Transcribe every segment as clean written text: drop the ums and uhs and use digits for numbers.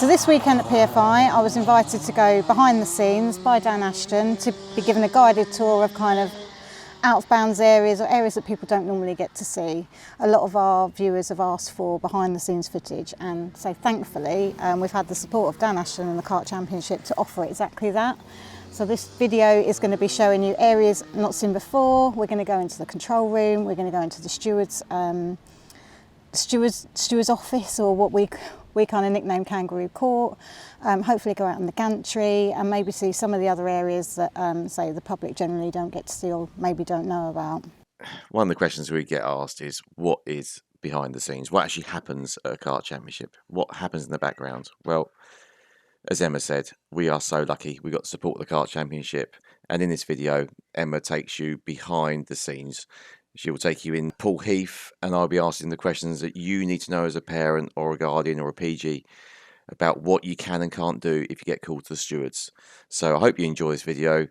So this weekend at PFI, I was invited to go behind the scenes by Dan Ashton to be given a guided tour of kind of out of bounds areas or areas that people don't normally get to see. A lot of our viewers have asked for behind the scenes footage, and so thankfully we've had the support of Dan Ashton and the Karting Championship to offer exactly that. So this video is going to be showing you areas not seen before. We're going to go into the control room, we're going to go into the steward's office, or what we kind of nickname Kangaroo Court, hopefully go out in the gantry and maybe see some of the other areas that say the public generally don't get to see or maybe don't know about. One of the questions we get asked is, what is behind the scenes? What actually happens at a kart championship? What happens in the background? Well, as Emma said, we are so lucky we got to support the kart championship, and in this video Emma takes you behind the scenes. She will take you in Paul Heath, and I'll be asking the questions that you need to know as a parent or a guardian or a PG about what you can and can't do if you get called to the stewards. So I hope you enjoy this video.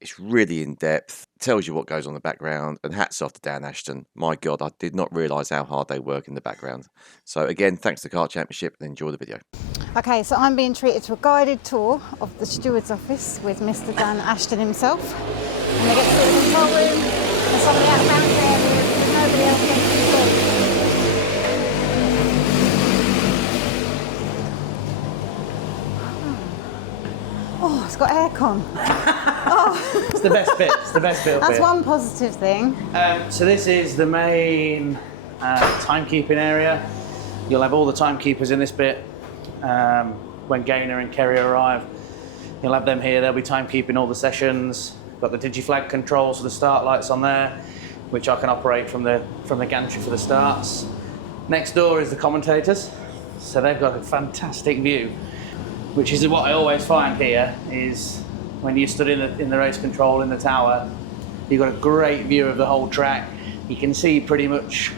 It's really in depth, tells you what goes on in the background, and hats off to Dan Ashton. My God, I did not realise how hard they work in the background. So again, thanks to the Kart Championship, and enjoy the video. Okay, so I'm being treated to a guided tour of the steward's office with Mr. Dan Ashton himself. And they get to see the control room and some of the outbound areas that nobody else gets to see. Oh, it's got aircon. Oh. It's the best bit. It's the best bit. That's one positive thing. So this is the main timekeeping area. You'll have all the timekeepers in this bit. When Gaynor and Kerry arrive, you'll have them here. They'll be timekeeping all the sessions. Got the digiflag controls for the start lights on there, which I can operate from the gantry for the starts. Next door is the commentators. So they've got a fantastic view, which is what I always find here is when you stood in the race control in the tower, you've got a great view of the whole track. You can see pretty much,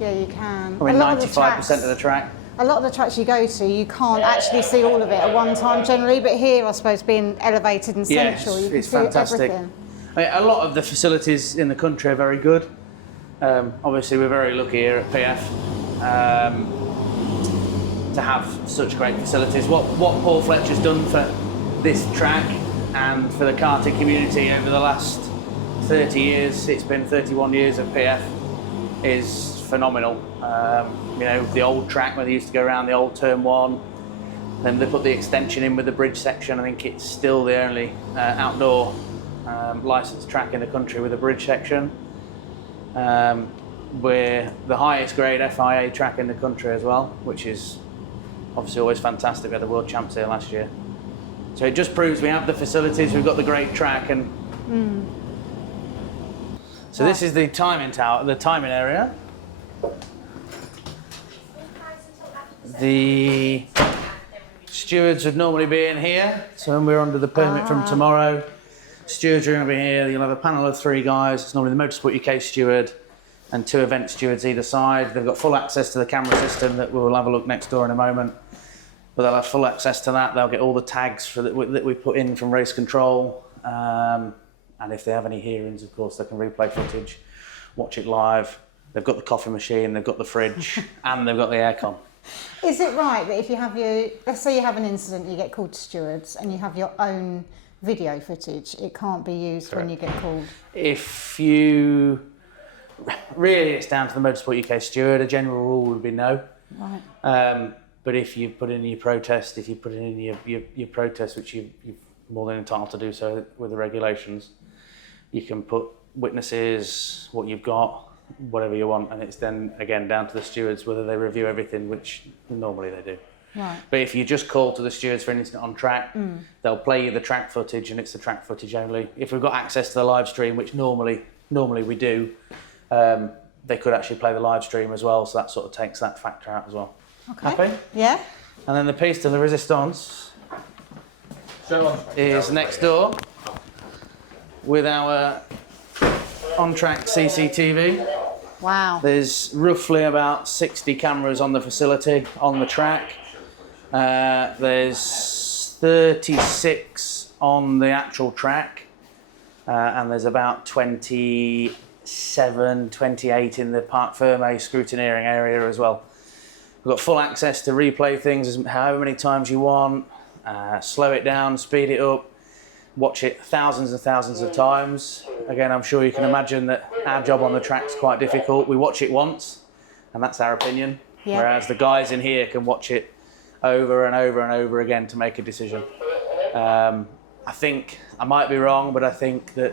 yeah, you can. I mean, 95% of the track. A lot of the tracks you go to, you can't actually see all of it at one time generally, but here, I suppose, being elevated and central, you can see everything. I mean, a lot of the facilities in the country are very good. Obviously, we're very lucky here at PF to have such great facilities. What Paul Fletcher's done for this track and for the karting community over the last 30 years, it's been 31 years of PF, is phenomenal. You know, the old track where they used to go around the old turn one, then they put the extension in with the bridge section. I think it's still the only outdoor licensed track in the country with a bridge section. We're the highest grade FIA track in the country as well, which is obviously always fantastic. We had the World Champs here last year. So it just proves we have the facilities, we've got the great track. And so this is the timing tower, the timing area. The stewards would normally be in here, so when we're under the permit from tomorrow, stewards are going to be here. You'll have a panel of 3 guys. It's normally the Motorsport UK steward and 2 event stewards either side. They've got full access to the camera system that we'll have a look next door in a moment. But they'll have full access to that. They'll get all the tags that we put in from race control. And if they have any hearings, of course, they can replay footage, watch it live. They've got the coffee machine, they've got the fridge, and they've got the aircon. Is it right that if you have let's say you have an incident, you get called to stewards and you have your own video footage, it can't be used when you get called? If you, really it's down to the Motorsport UK steward. A general rule would be no. Right. But if you put in your protest, if you put in your protest, which you're more than entitled to do so with the regulations, you can put witnesses, what you've got, whatever you want, and it's then again down to the stewards whether they review everything, which normally they do. Right. But if you just call to the stewards for an incident on track, they'll play you the track footage, and it's the track footage only. If we've got access to the live stream, which normally we do, they could actually play the live stream as well, so that sort of takes that factor out as well. Okay. Happy? Yeah. And then the piece to the resistance is next door with our on-track CCTV. Wow. There's roughly about 60 cameras on the facility, on the track. There's 36 on the actual track, and there's about 27, 28 in the Parc Fermé scrutineering area as well. We've got full access to replay things however many times you want, slow it down, speed it up, watch it thousands and thousands of times. Again, I'm sure you can imagine that our job on the track's quite difficult. We watch it once, and that's our opinion, whereas the guys in here can watch it over and over and over again to make a decision. I think, I might be wrong, but I think that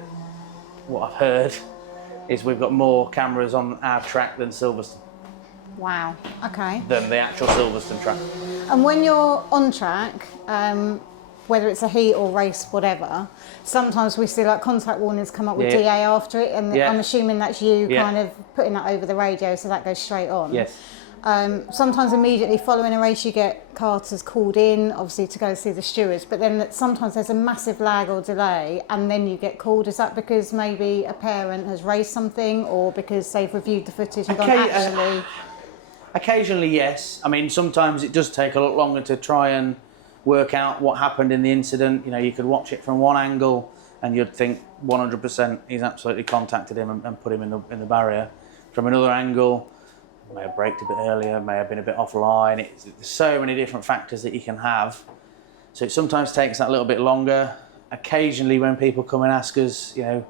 what I've heard is we've got more cameras on our track than Silverstone. Wow, okay. Than the actual Silverstone track. And when you're on track, whether it's a heat or race, whatever, sometimes we see like contact warnings come up with DA after it, and I'm assuming that's you kind of putting that over the radio, so that goes straight on. Yes. Sometimes immediately following a race you get carters called in, obviously to go see the stewards, but then sometimes there's a massive lag or delay and then you get called. Is that because maybe a parent has raised something, or because they've reviewed the footage and gone, actually... Occasionally, yes. I mean, sometimes it does take a lot longer to try and work out what happened in the incident. You know, you could watch it from one angle and you'd think 100% he's absolutely contacted him and put him in the barrier. From another angle, may have braked a bit earlier, may have been a bit offline. There's so many different factors that you can have. So it sometimes takes that little bit longer. Occasionally when people come and ask us, you know,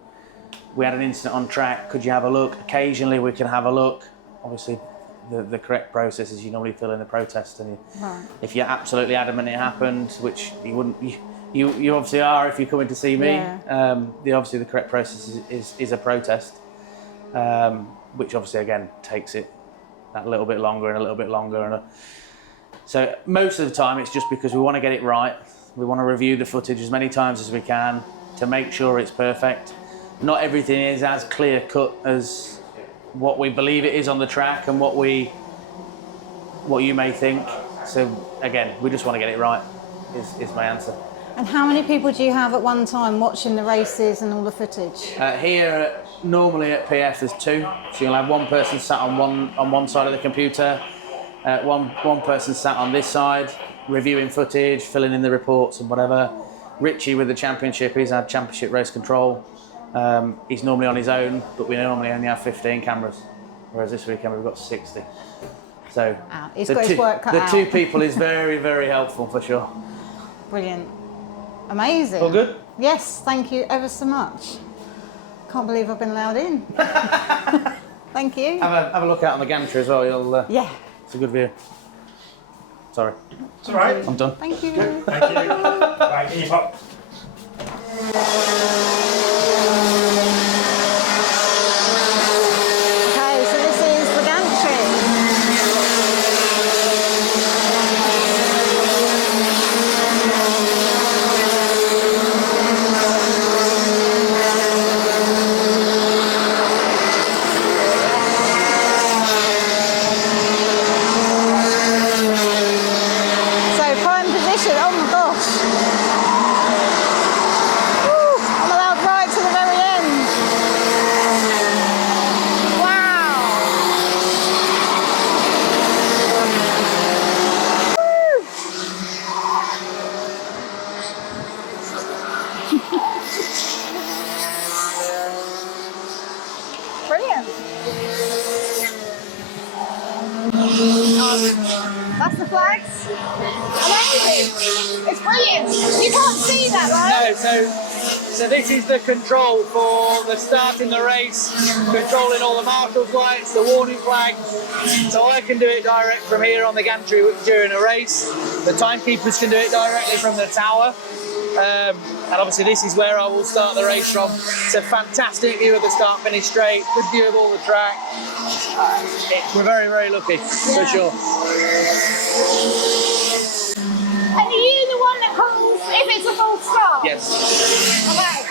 we had an incident on track, could you have a look? Occasionally we can have a look. Obviously the correct process is you normally fill in the protest, and if you're absolutely adamant it happened, which you wouldn't, you obviously are if you're coming to see me, obviously the correct process is a protest, which obviously again takes it that little bit longer and a little bit longer. So most of the time it's just because we want to get it right. We want to review the footage as many times as we can to make sure it's perfect. Not everything is as clear cut as what we believe it is on the track and what you may think. So again, we just want to get it right is my answer. And how many people do you have at one time watching the races and all the footage? Here, normally at PF, there's two. So you'll have one person sat on one side of the computer, one person sat on this side, reviewing footage, filling in the reports and whatever. Richie with the championship, he's had championship race control. He's normally on his own, but we normally only have 15 cameras, whereas this weekend we've got 60. So he's got his work cut out. The two people is very, very helpful for sure. Brilliant. Amazing. All good? Yes, thank you ever so much. Can't believe I've been allowed in. Thank you. Have a look out on the gantry as well. It's a good view. Sorry. It's all right. I'm done. Thank you. Thank you. Right, can you pop? Okay, so this is the gantry. So prime position, oh my gosh. I'm allowed right to the very end. Wow. Brilliant. That's the flags. Amazing. It's brilliant. You can't see that, right? No, so this is the control for the starting the race, controlling all the marshal's lights, the warning flags. So I can do it direct from here on the gantry during a race. The timekeepers can do it directly from the tower. And obviously this is where I will start the race from. It's a fantastic view of the start finish straight, good view of all the track. We're very, very lucky, for sure. And are you the one that calls if it's a full start? Yes. Okay.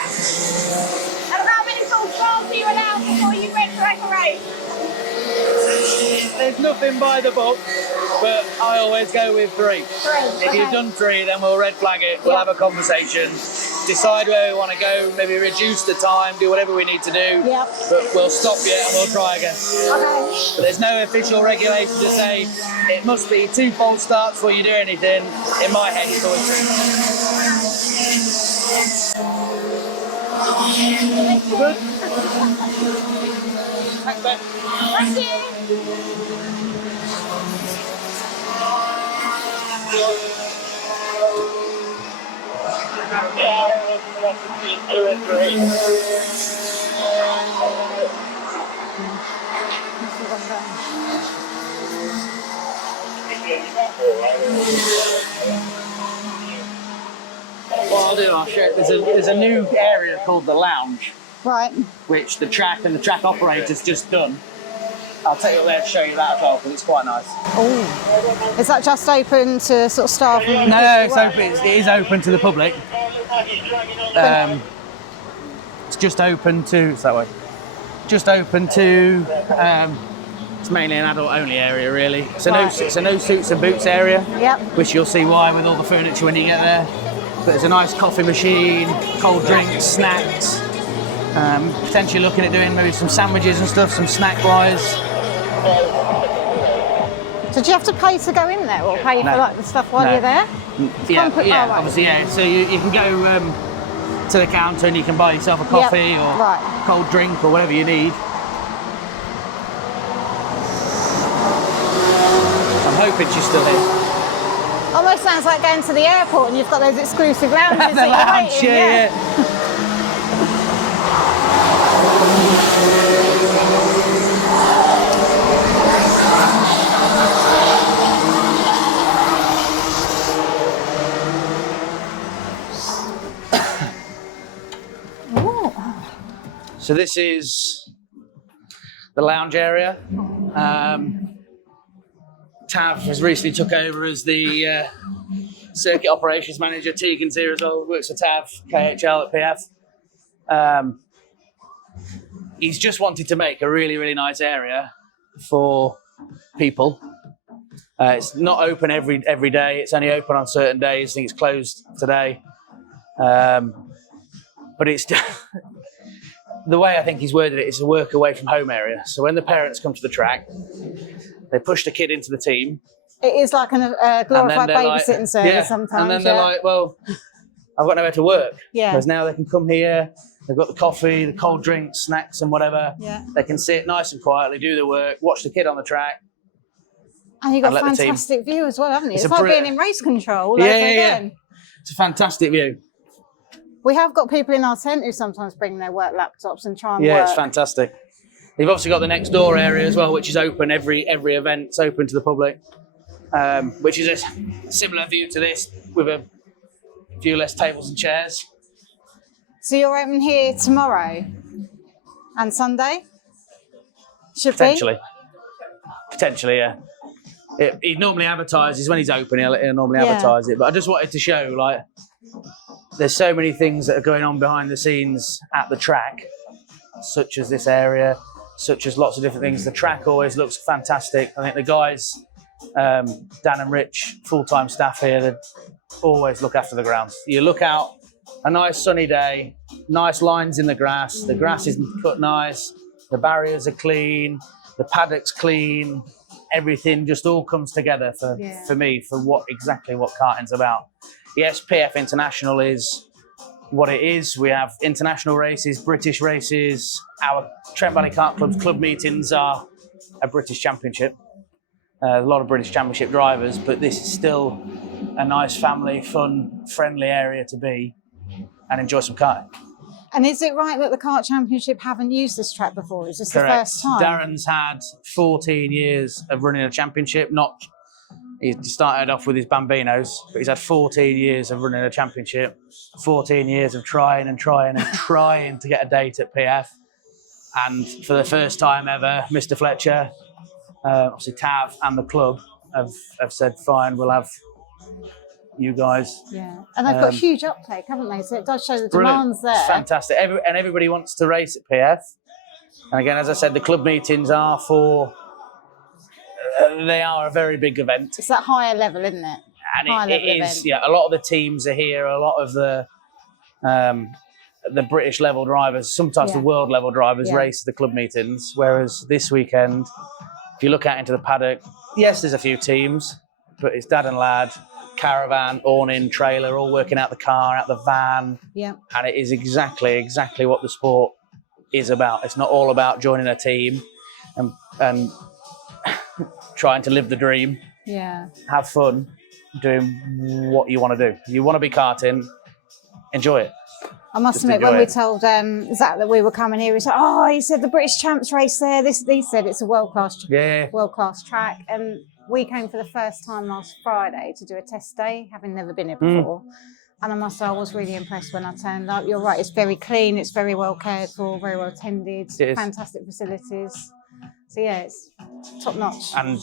And how many full starts do you allow before you red flag a race? There's nothing by the book, but I always go with 3. If you've done 3, then we'll red flag it, we'll have a conversation, decide where we want to go, maybe reduce the time, do whatever we need to do, but we'll stop you and we'll try again. Okay. But there's no official regulation to say it must be 2 false starts before you do anything. In my head, it's always 3. Good? Thanks, Ben. Thank you. What I'll do, I'll show. There's a new area called the lounge, Right. which the track and the track operator's just done. I'll take you there to show you that as well, because it's quite nice. Oh. Is that just open to sort of staff? And No, it's people? open. It is open to the public. It's just open to. It's that way. Just open to. It's mainly an adult-only area, really. It's a no suits and boots area. Yep. Which you'll see why with all the furniture when you get there. But there's a nice coffee machine, cold drinks, snacks. Potentially looking at doing maybe some sandwiches and stuff, some snack-wise. So do you have to pay to go in there, or pay for like the stuff while you're there? Yeah, right. obviously, yeah. So you can go to the counter and you can buy yourself a coffee or cold drink or whatever you need. I'm hoping she's still here. Almost sounds like going to the airport and you've got those exclusive lounges The that lounge, you're waiting. yeah. So this is the lounge area. Tav has recently took over as the circuit operations manager. Tegan's here as well, works for Tav, KHL at PF. He's just wanted to make a really, really nice area for people. It's not open every day. It's only open on certain days. I think it's closed today. But it's the way I think he's worded it is a work away from home area. So when the parents come to the track, they push the kid into the team. It is like a glorified babysitting service sometimes. And then they're like, well, I've got nowhere to work. Yeah. Because now they can come here, they've got the coffee, the cold drinks, snacks and whatever. Yeah. They can sit nice and quietly, do their work, watch the kid on the track. And you've got let the team- fantastic view as well, haven't you? It's It's a like bri- being in race control. Yeah. It's a fantastic view. We have got people in our tent who sometimes bring their work laptops and try and Yeah, work. it's fantastic. They've obviously got the next door area as well, which is open every event. It's open to the public, which is a similar view to this with a few less tables and chairs. So you're open here tomorrow and Sunday? Should Potentially, yeah. He normally advertises when he's open. He'll normally advertise it, but I just wanted to show like there's so many things that are going on behind the scenes at the track, such as this area, such as lots of different things. The track always looks fantastic. I think the guys, Dan and Rich, full-time staff here, they always look after the grounds. You look out, a nice sunny day, nice lines in the grass is cut nice, the barriers are clean, the paddock's clean, everything just all comes together for me, for exactly what karting's about. Yes, PF International is what it is. We have international races, British races. Our Trent Valley Kart Club's club meetings are a British Championship. A lot of British Championship drivers, but this is still a nice family, fun, friendly area to be and enjoy some karting. And is it right that the Kart Championship haven't used this track before? Is this the first time? Darren's had 14 years of running a championship. He started off with his Bambinos, but he's had 14 years of running a championship, 14 years of trying to get a date at PF. And for the first time ever, Mr. Fletcher, obviously Tav and the club have said, fine, we'll have you guys. Yeah, and they've got huge uptake, haven't they? So it does show the demand's there. It's fantastic. And everybody wants to race at PF. And again, as I said, the club meetings are they are a very big event. It's that higher level, isn't it? And it is, yeah. A lot of the teams are here. A lot of the British level drivers, sometimes the world level drivers, race the club meetings. Whereas this weekend, if you look out into the paddock, yes, there's a few teams, but it's dad and lad, caravan, awning, trailer, all working out the car, out the van. Yeah. And it is exactly what the sport is about. It's not all about joining a team and trying to live the dream, yeah, have fun. doing what you want to do. You want to be karting, enjoy it. I must Just admit, when enjoy we it. told Zach that we were coming here, he said, "Oh, he said the British Champs race there. He said it's a world class track." And we came for the first time last Friday to do a test day, having never been here before. And I must say, I was really impressed when I turned up. You're right; it's very clean, it's very well cared for, very well tended, fantastic facilities. So yeah, it's top notch. And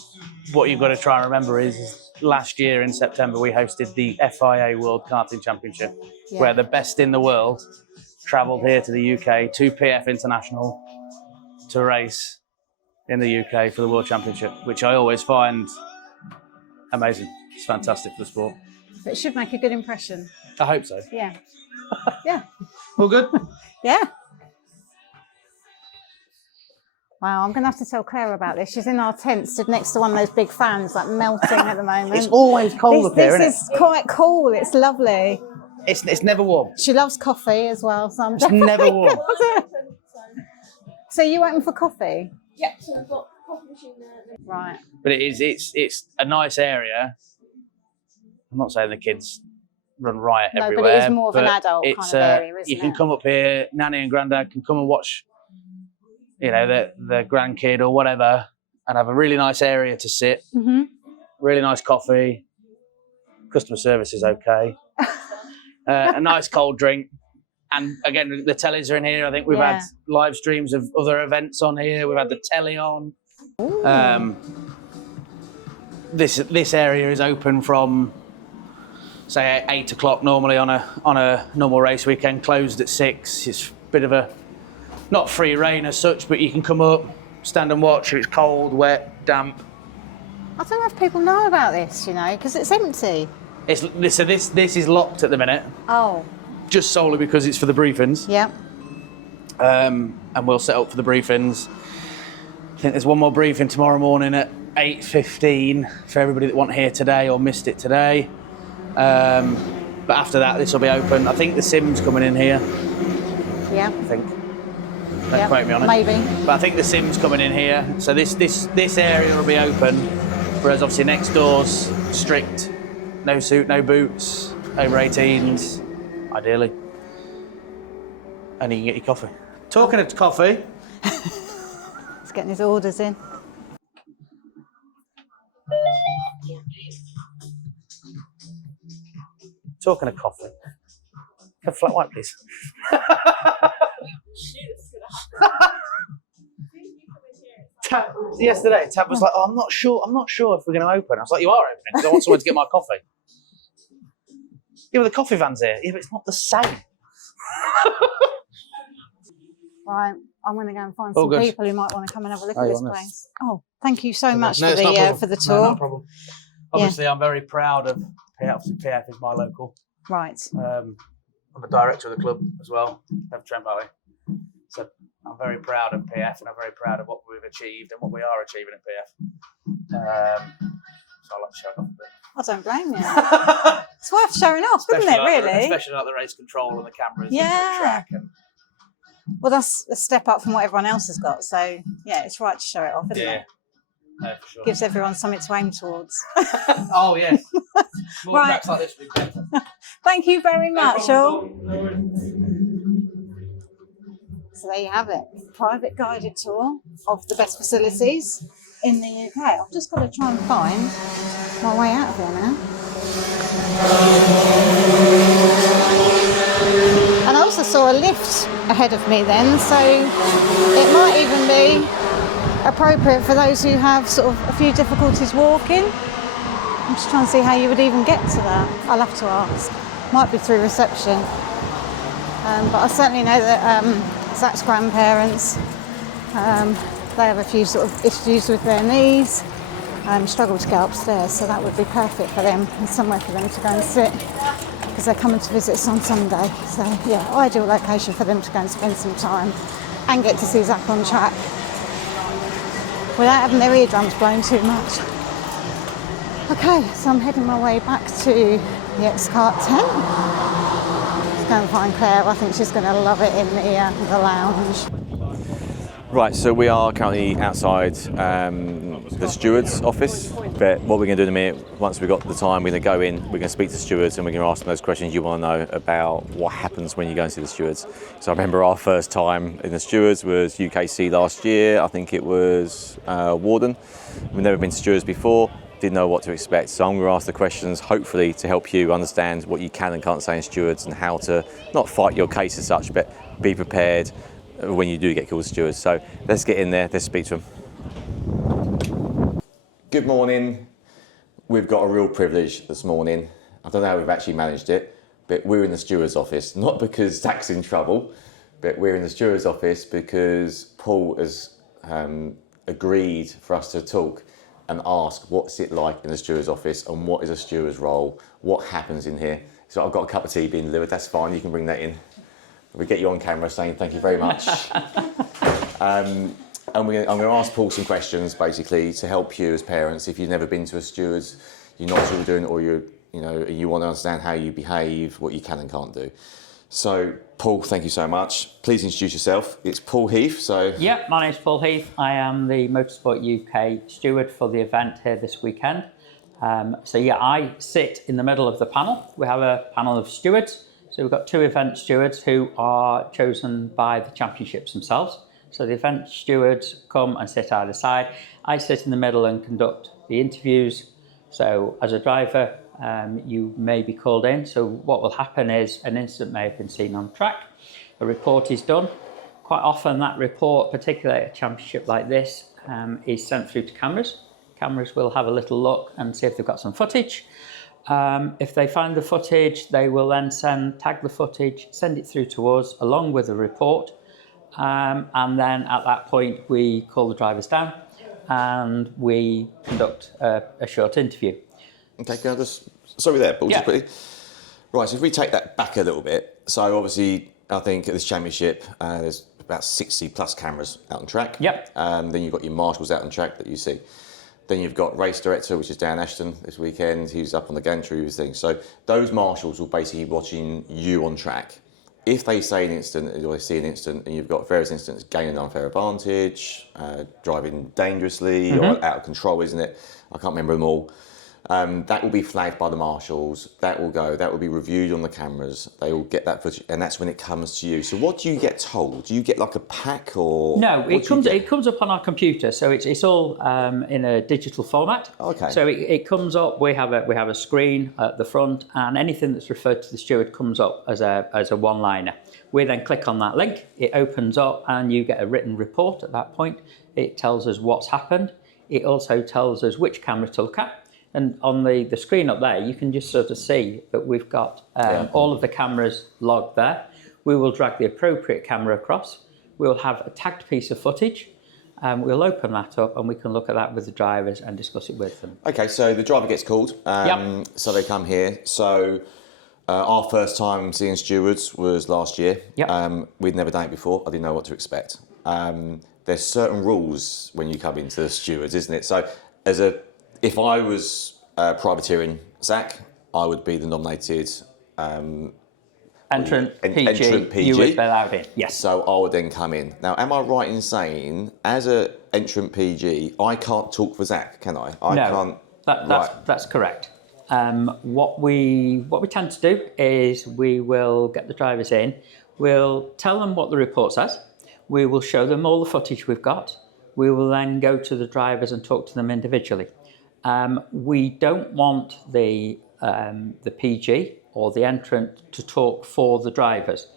what you've got to try and remember is last year in September we hosted the FIA World Karting Championship, where the best in the world travelled here to the UK to PF International to race in the UK for the World Championship, which I always find amazing. It's fantastic for the sport. But it should make a good impression. I hope so. Yeah. Yeah. All good? Yeah. Wow, I'm going to have to tell Claire about this. She's in our tent, stood next to one of those big fans, like melting at the moment. It's always cold up here, isn't it? This is quite cool. It's lovely. It's never warm. She loves coffee as well, so I'm It's never warm. So you open for coffee? Yeah, so we've got a coffee machine there. Right. But it's a nice area. I'm not saying the kids run riot everywhere. No, but it is more of an adult kind of area, isn't you can it? come up here, Nanny and Grandad can come and watch, you know, the grandkid or whatever, and have a really nice area to sit. Mm-hmm. Really nice coffee. Customer service is okay. A nice cold drink. And again, the tellies are in here. I think we've had live streams of other events on here. We've had the telly on. This area is open from, say, 8 o'clock normally on a normal race weekend, closed at 6. It's a bit of a, not free reign as such, but you can come up, stand and watch. It's cold, wet, damp. I don't know if people know about this, you know, because it's empty. So this is locked at the minute. Oh. Just solely because it's for the briefings. Yeah. And we'll set up for the briefings. I think there's one more briefing tomorrow morning at 8:15 for everybody that wasn't here today or missed it today. But after that, this will be open. I think the Sim's coming in here. Yeah. I think. Don't quote me on it. Maybe. But I think the Sim's coming in here. So this area will be open, whereas obviously next door's strict. No suit, no boots, over 18s, ideally. And you can get your coffee. Talking of coffee. He's getting his orders in. Talking of coffee. A flat white, please. Yesterday, Tab was like, "Oh, I'm not sure if we're going to open." I was like, "You are opening because I want someone to get my coffee." Yeah, well, the coffee van's here. Yeah, but it's not the same. Right, I'm going to go and find All some good. people who might want to come and have a look Oh, at you this want this? place. Oh, thank you so much No, for it's not a the problem. tour. No, not a problem. Obviously, I'm very proud of PF. Obviously, PF is my local. Right. I'm a director of the club as well, of Trent Valley. So I'm very proud of PF and I'm very proud of what we've achieved and what we are achieving at PF. So I like to show it off a bit. I don't blame you. It's worth showing off, isn't it, really? Especially like the race control and the cameras and Yeah. the track. And, Well, that's a step up from what everyone else has got. So, yeah, it's right to show it off, isn't it? No, for sure. Gives everyone something to aim towards. Oh, yes. More Right. tracks like this would be better. Thank you very much, all. No worries. So there you have it. Private guided tour of the best facilities in the UK. I've just got to try and find my way out of here now. And I also saw a lift ahead of me then, so it might even be appropriate for those who have sort of a few difficulties walking. I'm just trying to see how you would even get to that. I'll have to ask. Might be through reception. But I certainly know that Zach's grandparents, they have a few sort of issues with their knees, struggle to get upstairs, so that would be perfect for them and somewhere for them to go and sit because they're coming to visit us on Sunday. So yeah, ideal location for them to go and spend some time and get to see Zach on track without having their eardrums blown too much. Okay, so I'm heading my way back to the X-Kart tent. Let's go and find Claire. I think she's going to love it in the lounge. Right, so we are currently outside the stewards' office, but what we're going to do in a minute, once we've got the time, we're going to go in, we're going to speak to stewards and we're going to ask them those questions you want to know about what happens when you go and see the stewards. So I remember our first time in the stewards was UKC last year. I think it was Warden. We've never been to stewards before, didn't know what to expect. So I'm going to ask the questions, hopefully to help you understand what you can and can't say in stewards and how to not fight your case as such, but be prepared when you do get called stewards. So let's get in there, let's speak to them. Good morning. We've got a real privilege this morning. I don't know how we've actually managed it, but we're in the steward's office, not because Zach's in trouble, but we're in the steward's office because Paul has agreed for us to talk and ask what's it like in the steward's office and what is a steward's role, what happens in here. So I've got a cup of tea being delivered, that's fine, you can bring that in. We get you on camera saying thank you very much. And I'm going to ask Paul some questions basically to help you as parents. If you've never been to a steward's, you're not sure what you're doing, or you want to understand how you behave, what you can and can't do. So Paul, thank you so much. Please introduce yourself. It's Paul Heath. So yeah, my name's Paul Heath. I am the Motorsport UK steward for the event here this weekend. So yeah, I sit in the middle of the panel. We have a panel of stewards. So we've got 2 event stewards who are chosen by the championships themselves. So the event stewards come and sit either side. I sit in the middle and conduct the interviews. So as a driver, you may be called in. So what will happen is an incident may have been seen on track. A report is done. Quite often that report, particularly at a championship like this, is sent through to cameras. Cameras will have a little look and see if they've got some footage. If they find the footage, they will then tag the footage, send it through to us along with the report. And then at that point, we call the drivers down and we conduct a short interview. Okay, can I just, sorry there, Paul, Yeah. just quickly. Right, so if we take that back a little bit, so obviously I think at this championship, there's about 60 plus cameras out on track. Yep. Then you've got your marshals out on track that you see. Then you've got race director, which is Dan Ashton this weekend. He's up on the gantry with things. So those marshals will basically be watching you on track. If they say an incident, or they see an incident, and you've got various incidents, gaining an unfair advantage, driving dangerously, or out of control, isn't it? I can't remember them all. That will be flagged by the marshals. That will be reviewed on the cameras. They will get that footage, and that's when it comes to you. So what do you get told? Do you get like a pack or? No, it comes up on our computer, so it's all in a digital format. Okay. So it comes up. We have a screen at the front, and anything that's referred to the steward comes up as a one-liner. We then click on that link. It opens up, and you get a written report at that point. It tells us what's happened. It also tells us which camera to look at. And on the screen up there, you can just sort of see that we've got all of the cameras logged there. We will drag the appropriate camera across. We'll have a tagged piece of footage. We'll open that up and we can look at that with the drivers and discuss it with them. Okay, so the driver gets called. Yep. So they come here. So our first time seeing stewards was last year. Yep. We'd never done it before. I didn't know what to expect. There's certain rules when you come into the stewards, isn't it? So if I was privateering Zach, I would be the nominated Entrant PG, entrant PG. you would be allowed in, yes. So I would then come in. Now, am I right in saying, as an entrant PG, I can't talk for Zach, can I? No, that's correct. What we tend to do is we will get the drivers in, we'll tell them what the report says, we will show them all the footage we've got, we will then go to the drivers and talk to them individually. We don't want the PG or the entrant to talk for the drivers.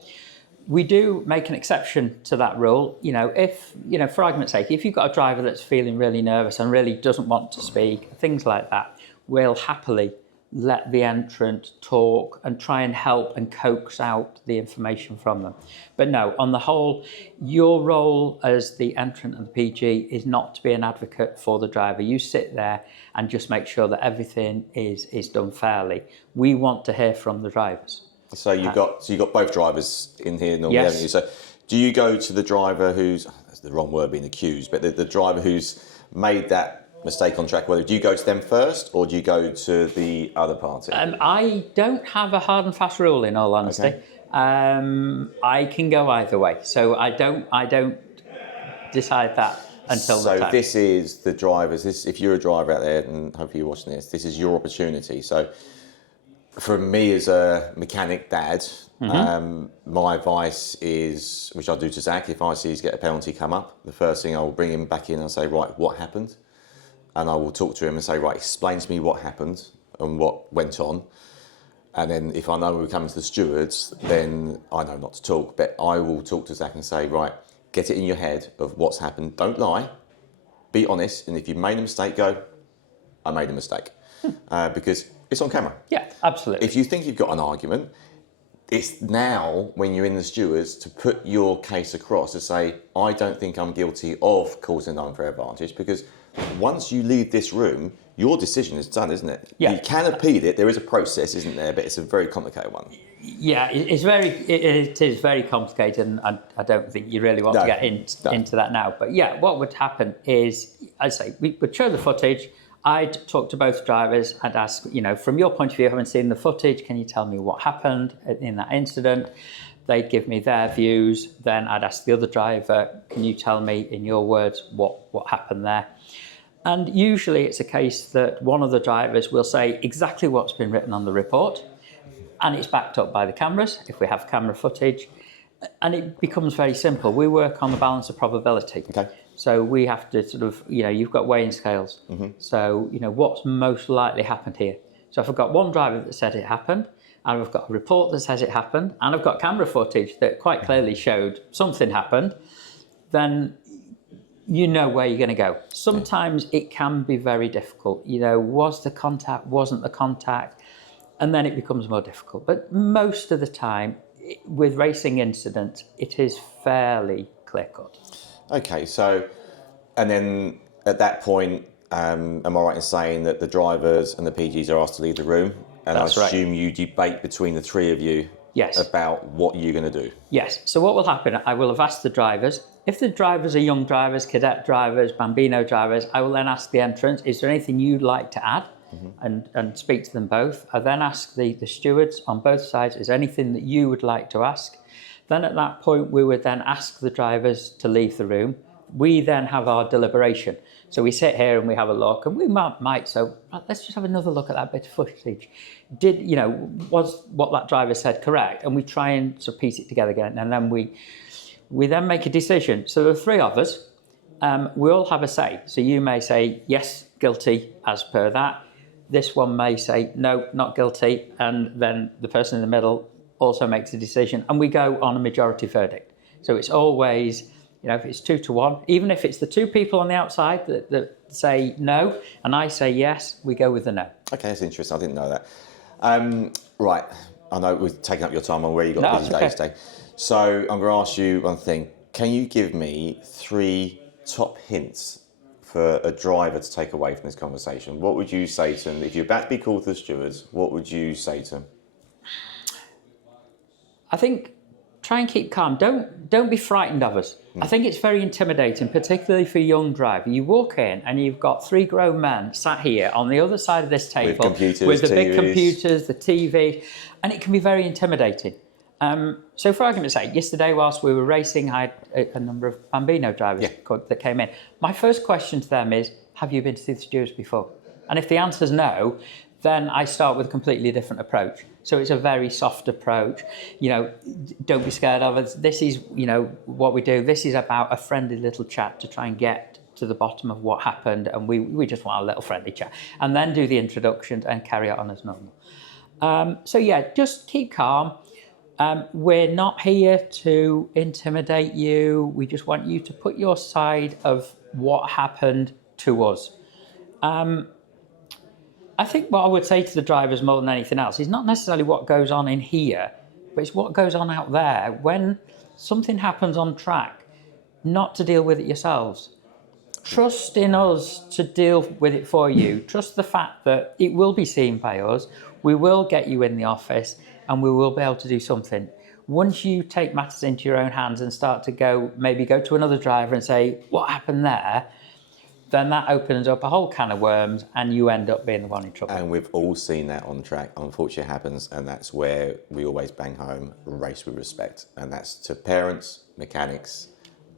We do make an exception to that rule. For argument's sake, if you've got a driver that's feeling really nervous and really doesn't want to speak, things like that, we'll happily let the entrant talk and try and help and coax out the information from them. But no, on the whole, your role as the entrant and the PG is not to be an advocate for the driver. You sit there and just make sure that everything is done fairly. We want to hear from the drivers. So you've got both drivers in here normally, yes. haven't you? So do you go to the driver who's, that's the wrong word being accused, but the driver who's made that mistake on track, do you go to them first or do you go to the other party? I don't have a hard and fast rule, in all honesty. Okay. I can go either way, so I don't decide that until the So time. this is the drivers. If you're a driver out there, and hopefully you're watching this is your opportunity. So for me as a mechanic dad, my advice is, which I do to Zach, if I see he's get a penalty come up, the first thing I will bring him back in and say, right, what happened? And I will talk to him and say, right, explain to me what happened and what went on. And then if I know we're coming to the stewards, then I know not to talk, but I will talk to Zach and say, right, get it in your head of what's happened. Don't lie, be honest. And if you've made a mistake, go, I made a mistake. Because it's on camera. Yeah, absolutely. If you think you've got an argument, it's now when you're in the stewards to put your case across to say, I don't think I'm guilty of causing an unfair advantage, because once you leave this room, your decision is done, isn't it? Yeah. You can appeal it. There is a process, isn't there? But it's a very complicated one. Yeah, it is very complicated, and I don't think you really want to get into that now. But yeah, what would happen is, I'd say, we would show the footage. I'd talk to both drivers. I'd ask, from your point of view, having seen the footage, can you tell me what happened in that incident? They'd give me their views. Then I'd ask the other driver, can you tell me in your words what happened there? And usually it's a case that one of the drivers will say exactly what's been written on the report, and it's backed up by the cameras, if we have camera footage, and it becomes very simple. We work on the balance of probability. Okay. So we have to sort of, you've got weighing scales. So, what's most likely happened here? So if I've got one driver that said it happened, and I've got a report that says it happened, and I've got camera footage that quite clearly showed something happened, then you know where you're going to go. Sometimes it can be very difficult. Was the contact, wasn't the contact? And then it becomes more difficult. But most of the time, with racing incidents, it is fairly clear-cut. Okay, so, and then at that point, am I right in saying that the drivers and the PGs are asked to leave the room? And That's I assume you debate between the three of you about what you're going to do. Yes. So what will happen, I will have asked the drivers. If the drivers are young drivers, cadet drivers, bambino drivers, I will then ask the entrants, is there anything you'd like to add? And speak to them both. I then ask the stewards on both sides, is there anything that you would like to ask? Then at that point, we would then ask the drivers to leave the room. We then have our deliberation. So we sit here and we have a look, and we might say, let's just have another look at that bit of footage. Was what that driver said correct? And we try and sort of piece it together again, and then we then make a decision. So the three of us, we all have a say. So you may say, yes, guilty as per that. This one may say, no, not guilty. And then the person in the middle also makes a decision, and we go on a majority verdict. So it's always, if it's 2-1, even if it's the two people on the outside that say no, and I say yes, we go with the no. Okay, that's interesting. I didn't know that. Right, I know we've taken up your time on where you've got busy days today. So I'm going to ask you one thing. Can you give me 3 top hints for a driver to take away from this conversation? What would you say to them? If you're about to be called to the stewards, what would you say to them? I think try and keep calm. Don't be frightened of us. I think it's very intimidating, particularly for a young driver. You walk in and you've got 3 grown men sat here on the other side of this table with the big computers, the TV, and it can be very intimidating. So for argument's sake, yesterday whilst we were racing, I had a number of bambino drivers that came in. My first question to them is, have you been to see the stewards before? And if the answer's no, then I start with a completely different approach. So it's a very soft approach. Don't be scared of us. This is, what we do. This is about a friendly little chat to try and get to the bottom of what happened. And we just want a little friendly chat. And then do the introductions and carry it on as normal. Just keep calm. We're not here to intimidate you. We just want you to put your side of what happened to us. I think what I would say to the drivers more than anything else is not necessarily what goes on in here, but it's what goes on out there. When something happens on track, not to deal with it yourselves. Trust in us to deal with it for you. Trust the fact that it will be seen by us. We will get you in the office and we will be able to do something. Once you take matters into your own hands and start to maybe go to another driver and say, what happened there? Then that opens up a whole can of worms and you end up being the one in trouble. And we've all seen that on track. Unfortunately, it happens, and that's where we always bang home, race with respect. And that's to parents, mechanics,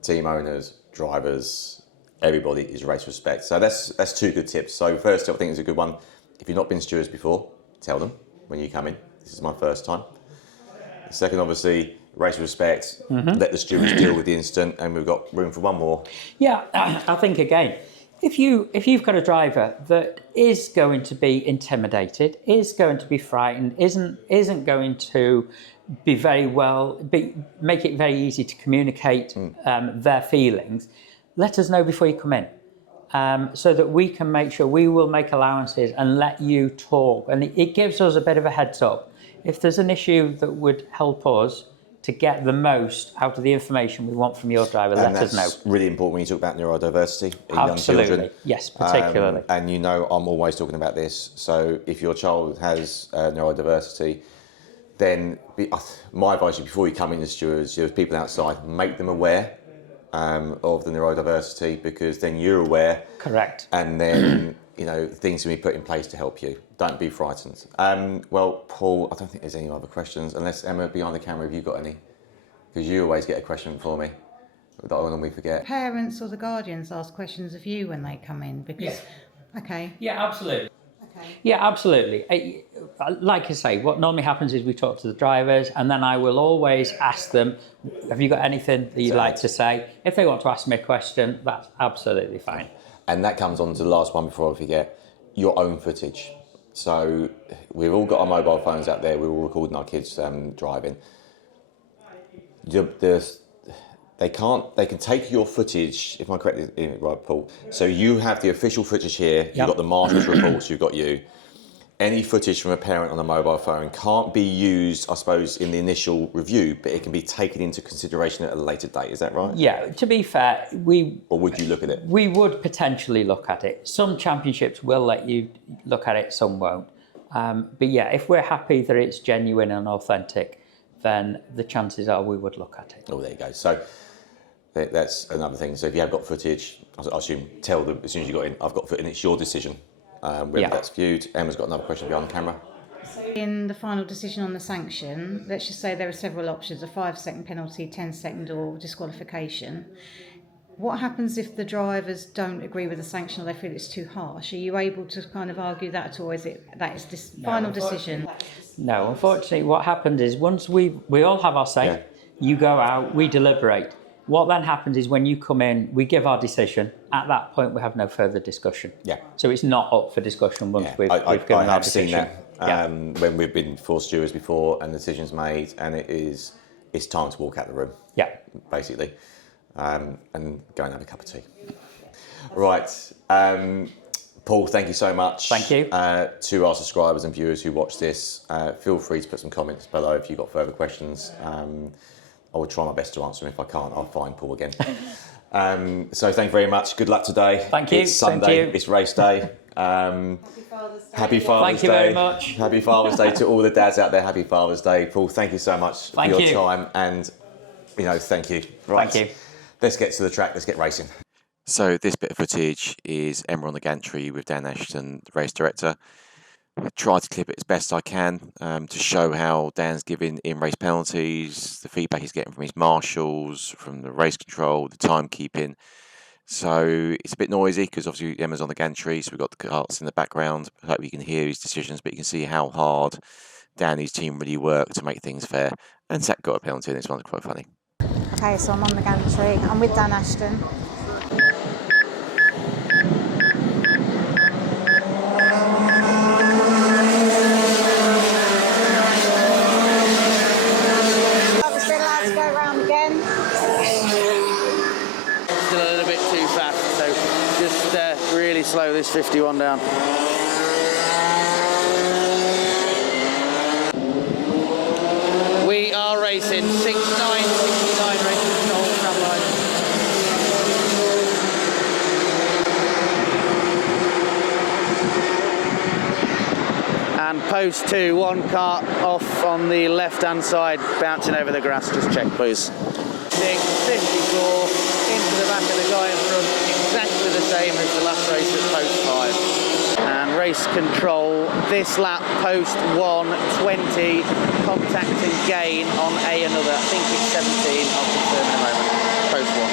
team owners, drivers, everybody is race respect. So that's two good tips. So first, I think it's a good one. If you've not been stewards before, tell them when you come in. This is my first time. Second, obviously, race respect. Let the stewards deal with the incident, and we've got room for one more. Yeah, I think again, if you've got a driver that is going to be intimidated, is going to be frightened, isn't going to be make it very easy to communicate their feelings, let us know before you come in, so that we can make sure we will make allowances and let you talk, and it gives us a bit of a heads up. If there's an issue that would help us to get the most out of the information we want from your driver, let us know. That's really important when you talk about neurodiversity in Absolutely. young children. Yes, particularly. And you know I'm always talking about this. So if your child has neurodiversity, then my advice is before you come in as stewards, there's people outside, make them aware of the neurodiversity, because then you're aware. Correct. And then things can be put in place to help you. Don't be frightened. Well, Paul, I don't think there's any other questions, unless Emma, behind the camera, have you got any? Because you always get a question for me that I normally forget. Parents or the guardians ask questions of you when they come in, because... Yeah. Okay. Yeah, absolutely. Okay. Yeah, absolutely. Like I say, what normally happens is we talk to the drivers, and then I will always ask them, have you got anything that you'd like to say? If they want to ask me a question, that's absolutely fine. And that comes on to the last one before I forget, your own footage. So we've all got our mobile phones out there, we're all recording our kids driving. They can take your footage, if I'm correct, right, Paul? So you have the official footage here, you've got the marshal's reports, you've got you. Any footage from a parent on a mobile phone can't be used, I suppose, in the initial review, but it can be taken into consideration at a later date, is that right? Yeah, to be fair, Or would you look at it? We would potentially look at it. Some championships will let you look at it, some won't. But yeah, if we're happy that it's genuine and authentic, then the chances are we would look at it. Oh, there you go. So that's another thing. So if you have got footage, I assume tell them as soon as you got in, I've got footage, and it's your decision. Whether that's viewed. Emma's got another question behind the camera. In the final decision on the sanction, let's just say there are several options, a 5-second penalty, 10-second or disqualification. What happens if the drivers don't agree with the sanction or they feel it's too harsh? Are you able to kind of argue that, or is it that is this final decision? No, unfortunately what happens is once we all have our say, you go out, we deliberate. What then happens is when you come in, we give our decision. At that point, we have no further discussion. Yeah. So it's not up for discussion once we've given our decision. I have seen that when we've been for stewards before and the decision's made, and it's time to walk out the room. Yeah. Basically, and go and have a cup of tea. Right. Paul, thank you so much. Thank you. To our subscribers and viewers who watch this, feel free to put some comments below if you've got further questions. I will try my best to answer them. If I can't, I'll find Paul again. So thank you very much. Good luck today. Thank you. It's Sunday. It's race day. Happy Father's Day. Happy Father's Thank you Day. very much. Happy Father's Day to all the dads out there. Happy Father's Day. Paul, thank you so much for your time. And, thank you. Right. Thank you. Let's get to the track. Let's get racing. So this bit of footage is Emma on the gantry with Dan Ashton, the race director. I try to clip it as best I can to show how Dan's giving in-race penalties, the feedback he's getting from his marshals, from the race control, the timekeeping. So it's a bit noisy because obviously Emma's on the gantry, so we've got the carts in the background. I hope you can hear his decisions, but you can see how hard Dan and his team really work to make things fair. And Zach got a penalty, and this one's quite funny. Okay, so I'm on the gantry. I'm with Dan Ashton. Slow this 51 down. We are racing 6.9, 69 races to hold track line. And post 2, one cart off on the left hand side, bouncing over the grass. Just check, please. 54 into the back of the guy in front. Exactly the same as the last race at post 5. And race control this lap, post 120, contacting gain on another, I think it's 17, I'll confirm in a moment, post 1.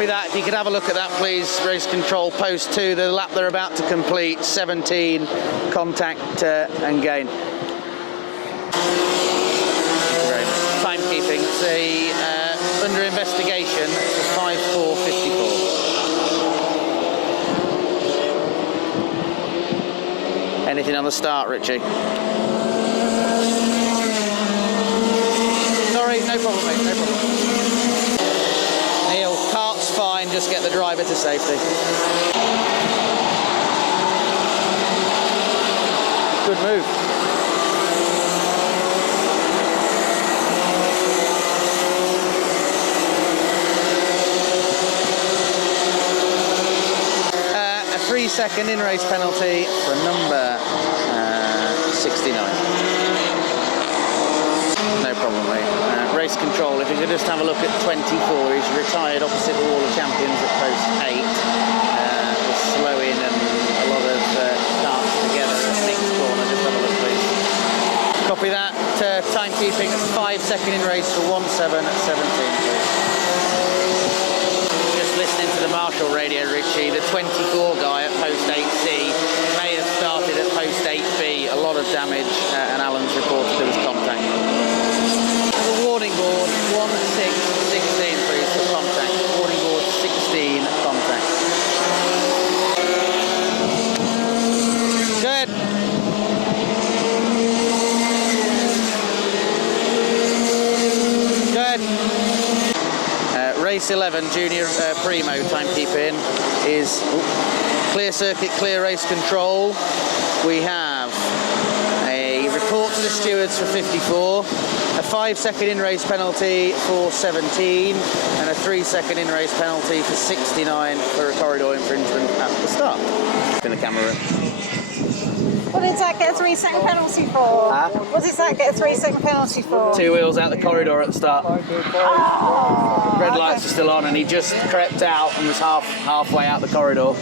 Copy that. If you could have a look at that, please. Race control, post 2, the lap they're about to complete, 17, contact and gain. Great. Timekeeping, it's under investigation for 5:4:54. Anything on the start, Richie? Sorry, no problem, mate, no problem. Neil, cart's fine, just get the driver to safety. Good move. A 3-second in-race penalty for number 69. No problem, mate. Race control, if you could just have a look at 24, he's retired opposite the wall of champions at post 8. We're slow in and a lot of starts together at Nick's corner, just have a look please. Copy that, timekeeping, 5-second in race for 1:7 at 17 please. Just listening to the Marshall radio, Richie, the 24 guy at post 8C may have started at post 8B, a lot of damage and Alan's reported there was contact. Warning board 1616 please for contact. Warning board 16 contact. Good. Good. Race 11 junior primo timekeeping is clear circuit, clear race control. We have a report to the stewards for 54. A 5-second in-race penalty for 17 and a 3-second in-race penalty for 69 for a corridor infringement at the start. In the camera room. What did Zach get a 3-second penalty for? Huh? What did Zach get a 3-second penalty for? 2 wheels out the corridor at the start. Oh, Red lights are still on and he just crept out and was halfway out the corridor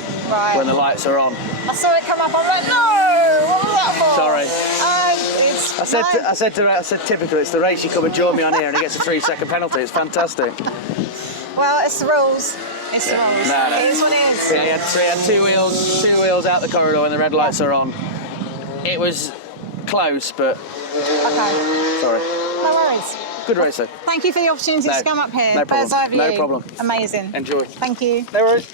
when the lights are on. I saw it come up, I'm like, no! What was that for? Sorry. It's I said typical, it's the race, you come and join me on here and he gets a 3-second penalty. It's fantastic. Well, it's the rules. It's the rules. No. It is what it is. Yeah, he had 2 wheels out the corridor when the red lights are on. It was close, but Okay. sorry. No worries. Good race though. Thank you for the opportunity to come up here. No problem. Bird's eye view. No problem. Amazing. Enjoy. Thank you. No worries.